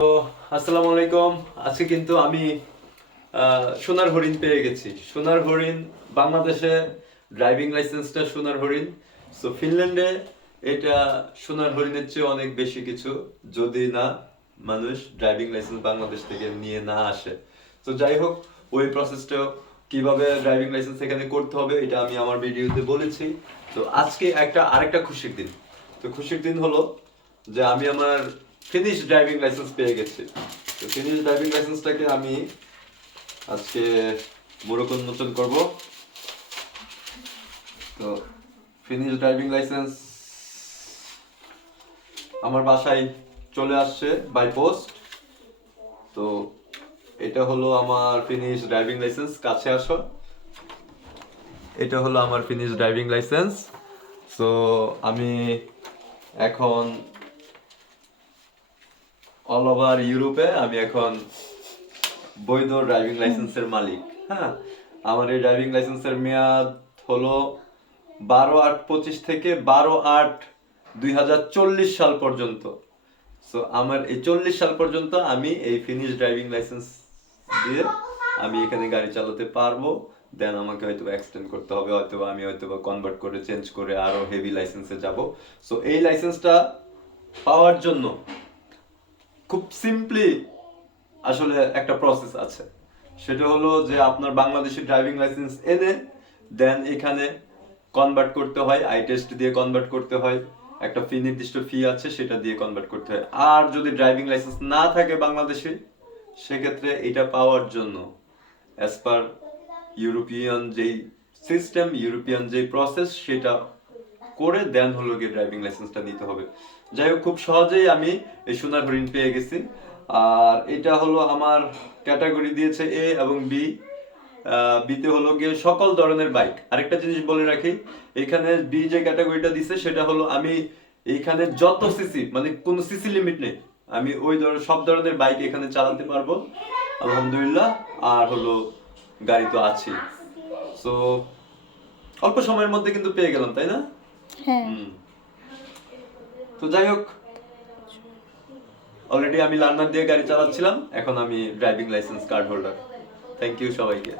তো আসসালামু আলাইকুম। আজকে কিন্তু আমি সোনার হরিণ পেয়ে গেছি। সোনার হরিণ বাংলাদেশে ড্রাইভিং লাইসেন্সটা সোনার হরিণ, সো ফিনল্যান্ডে এটা সোনার হরিণের চেয়ে অনেক বেশি কিছু, যদি না মানুষ ড্রাইভিং লাইসেন্স বাংলাদেশ থেকে নিয়ে না আসে। তো যাই হোক, ওই প্রসেসটা কিভাবে ড্রাইভিং লাইসেন্স এখানে করতে হবে এটা আমি আমার ভিডিওতে বলেছি। তো আজকে আরেকটা খুশির দিন। তো খুশির দিন হলো যে আমি আমার ফিনিশ ড্রাইভিং লাইসেন্স পেয়ে গেছি। তো ফিনিশ ড্রাইভিং লাইসেন্সটাকে আমি আজকে মোড়ক উন্মোচন করব। তো ফিনিশ ড্রাইভিং লাইসেন্স আমার বাসায় চলে আসছে বাই পোস্ট। তো এটা হলো আমার ফিনিশ ড্রাইভিং লাইসেন্স, কাছে আসো। এটা হলো আমার ফিনিশ ড্রাইভিং লাইসেন্স। সো আমি এখন অল ওভার ইউরোপে আমি এখন বৈধ ড্রাইভিং লাইসেন্সের মালিক। হ্যাঁ, আমার এই ড্রাইভিং লাইসেন্সের মেয়াদ হলো 12/8/25 থেকে 12/8/2040 সাল পর্যন্ত। সো আমার এই 40 সাল পর্যন্ত আমি এই ফিনিশ ড্রাইভিং লাইসেন্স দিয়ে আমি এখানে গাড়ি চালাতে পারবো। দেন আমাকে হয়তো এক্সটেন্ড করতে হবে, হয়তো কনভার্ট করে চেঞ্জ করে আরো হেভি লাইসেন্সে যাব। সো এই লাইসেন্সটা পাওয়ার জন্য খুব সিম্পলি আসলে একটা প্রসেস আছে। সেটা হলো যে আপনার বাংলাদেশি ড্রাইভিং লাইসেন্স এনে দেন এখানে কনভার্ট করতে হয়, আই টেস্ট দিয়ে কনভার্ট করতে হয়, একটা ফি নির্দিষ্ট ফি আছে সেটা দিয়ে কনভার্ট করতে হয়। আর যদি ড্রাইভিং লাইসেন্স না থাকে বাংলাদেশে, সেক্ষেত্রে এটা পাওয়ার জন্য অ্যাজ পার ইউরোপিয়ান যেই সিস্টেম, ইউরোপিয়ান যেই প্রসেস, সেটা করে দেন হলো গিয়ে ড্রাইভিং লাইসেন্সটা নিতে হবে। যাই হোক, খুব সহজেই আমি এই সোনার হরিণ পেয়ে গেছি। আর এটা হলো আমার ক্যাটাগরি দিয়েছে এ এবং বি। বিতে হলো গিয়ে সকল ধরনের বাইক। আরেকটা জিনিস বলে রাখি, এখানে বি যে ক্যাটাগরিটা দিছে সেটা হলো আমি এইখানে যত সিসি, মানে কোনো সিসি লিমিট নেই, আমি ওই সব ধরনের বাইক এখানে চালাতে পারবো আলহামদুলিল্লাহ। আর হলো গাড়ি তো আছে। সো অল্প সময়ের মধ্যে কিন্তু পেয়ে গেলাম, তাই না? হ্যাঁ। তো যাই হোক, অলরেডি আমি লার্নার দিয়ে গাড়ি চালাচ্ছিলাম, এখন আমি driving license card holder. Thank you সবাইকে।